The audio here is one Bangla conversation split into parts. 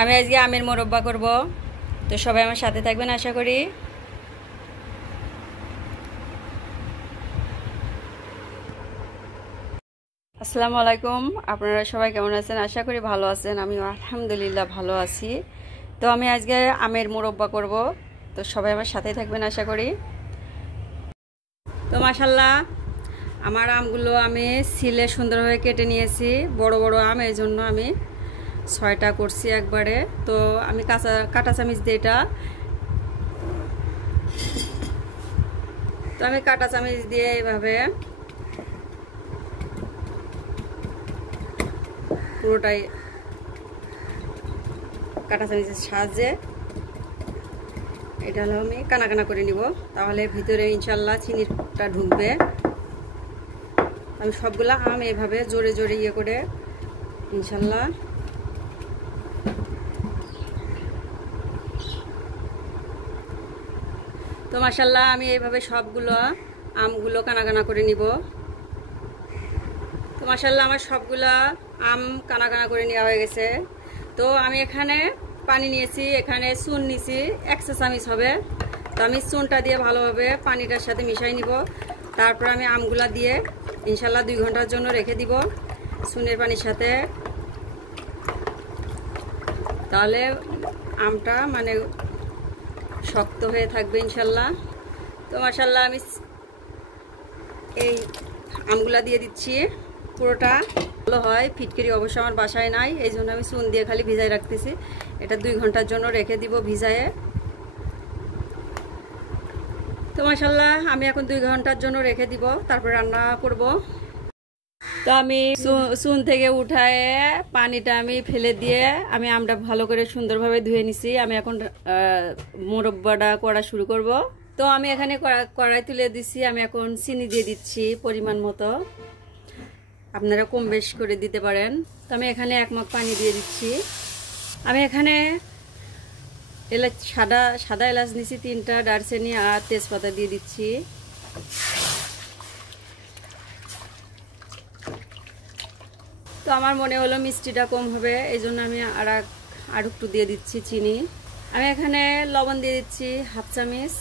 আমি আজকে আমের মোরব্বা করব, তো সবাই আমার সাথে থাকবেন আশা করি। আসসালামু আলাইকুম, আপনারা সবাই কেমন আছেন? আশা করি ভালো আছেন। আমি আলহামদুলিল্লাহ ভালো আছি। তো আমি আজকে আমের মোরব্বা করব, তো সবাই আমার সাথে থাকবেন আশা করি। তো মাশাআল্লাহ আমার আমগুলো আমি সিলে সুন্দরভাবে কেটে নিয়েছি। বড় বড় আম, এই জন্য আমি 6টা করছি একবারে। তো আমি কাঁটা চামিচ দিয়ে কাঁটা চামিচ দিয়ে এইভাবে পুরোটাই কাঁটা চামিচের সাহায্যে এটা হলো আমি কানা করে নিব, তাহলে ভিতরে ইনশাল্লাহ চিনিটা ঢুকবে। আমি সবগুলা আম এইভাবে জোরে জোরে ইয়ে করে ইনশাল্লাহ তো মাশাআল্লাহ আমি এইভাবে সবগুলো আমগুলো কানা করে নিব। তো মাশাআল্লাহ আমার সবগুলা আম কানা করে নেওয়া হয়ে গেছে। তো আমি এখানে পানি নিয়েছি, এখানে চুন নিয়েছি 1 চা চামচ হবে। তো আমি চুনটা দিয়ে ভালোভাবে পানিটার সাথে মিশাই নিব। তারপর আমি আমগুলা দিয়ে ইনশাল্লাহ 2 ঘন্টার জন্য রেখে দিব চুনের পানির সাথে, তাহলে আমটা মানে শক্ত হয়ে থাকবে ইনশাল্লাহ। তো মাশাআল্লাহ আমি এই আমগুলা দিয়ে দিচ্ছি পুরোটা। ভালো হয় ফিটকিরি অবশ্য আমার বাসায় নাই, এই জন্য আমি চুন দিয়ে খালি ভিজাই রাখতেছি। এটা 2 ঘন্টার জন্য রেখে দিব ভিজায়ে। তো মাশাআল্লাহ আমি এখন 2 ঘন্টার জন্য রেখে দিব, তারপর রান্না করব। তো আমি চুন থেকে উঠায়ে পানিটা আমি ফেলে দিয়ে আমি আমটা ভালো করে সুন্দরভাবে ধুয়ে নিছি। আমি এখন মোরব্বাটা করা শুরু করব। তো আমি এখানে কড়াই তুলে দিচ্ছি। আমি এখন চিনি দিয়ে দিচ্ছি পরিমাণ মতো, আপনারা কম বেশ করে দিতে পারেন। তো আমি এখানে 1 মগ পানি দিয়ে দিচ্ছি। আমি এখানে সাদা এলাচ নিচ্ছি 3টা, দারচিনি আর তেজপাতা দিয়ে দিচ্ছি। তো আমার মনে হলো মিষ্টিটা কম হবে, এই জন্য আমি আর একটু দিয়ে দিচ্ছি চিনি। আমি এখানে লবণ দিয়ে দিচ্ছি 1/2 চামচ।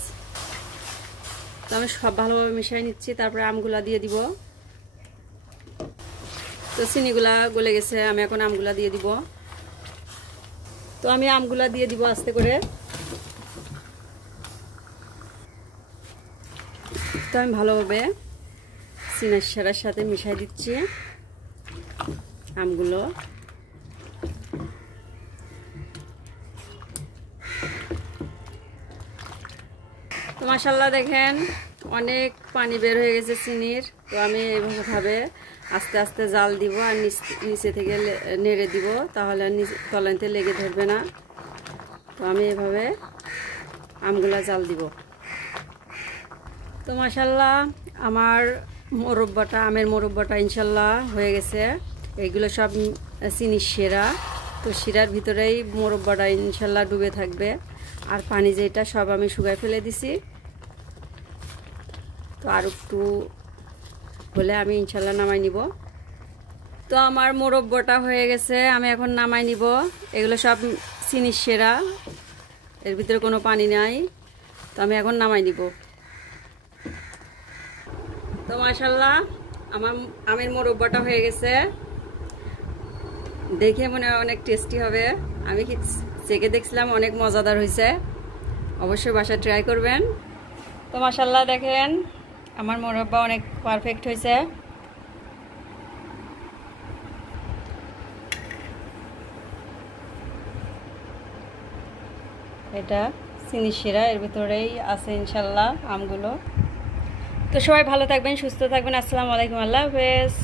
তো আমি সব ভালোভাবে মিশিয়ে নিচ্ছি, তারপরে আমগুলা দিয়ে দিব। তো চিনিগুলা গলে গেছে, আমি এখন আমগুলা দিয়ে দিব। তো আমি আমগুলা দিয়ে দিব আস্তে করে। তো আমি ভালোভাবে চিনির শিরার সাথে মিশাই দিচ্ছি আমগুলো। তো মাশাআল্লাহ দেখেন অনেক পানি বের হয়ে গেছে চিনির। তো আমি এইভাবে আস্তে আস্তে জাল দিব আর নিচে থেকে নেড়ে দিব, তাহলে তলানিতে লেগে ধরবে না। তো আমি এভাবে আমগুলা জাল দিব। তো মাশাআল্লাহ আমার আমের মোরব্বাটা ইনশাল্লাহ হয়ে গেছে। এগুলো সব চিনির শিরা, তো শিরার ভিতরেই মোরব্বাটা ইনশাল্লাহ ডুবে থাকবে। আর পানি যেটা সব আমি শুকায় ফেলে দিছি। তো আর একটু হলে আমি ইনশাল্লাহ নামাই নিব। তো আমার মোরব্বাটা হয়ে গেছে, আমি এখন নামাই নিব। এগুলো সব চিনির শিরা, এর ভিতরে কোনো পানি নাই। তো আমি এখন নামাই নিব। তো মাশাআল্লাহ আমার আমের মোরব্বাটা হয়ে গেছে, দেখে মনে হয় অনেক টেস্টি হবে। আমি চেখে দেখছিলাম, অনেক মজাদার হয়েছে। অবশ্যই বাসায় ট্রাই করবেন। তো মাশাআল্লাহ দেখেন আমার মোরব্বা অনেক পারফেক্ট হয়েছে। এটা চিনি শিরা, এর ভিতরেই আছে ইনশাল্লাহ আমগুলো। তো সবাই ভালো থাকবেন, সুস্থ থাকবেন। আসসালামু আলাইকুম, আল্লাহ হাফেজ।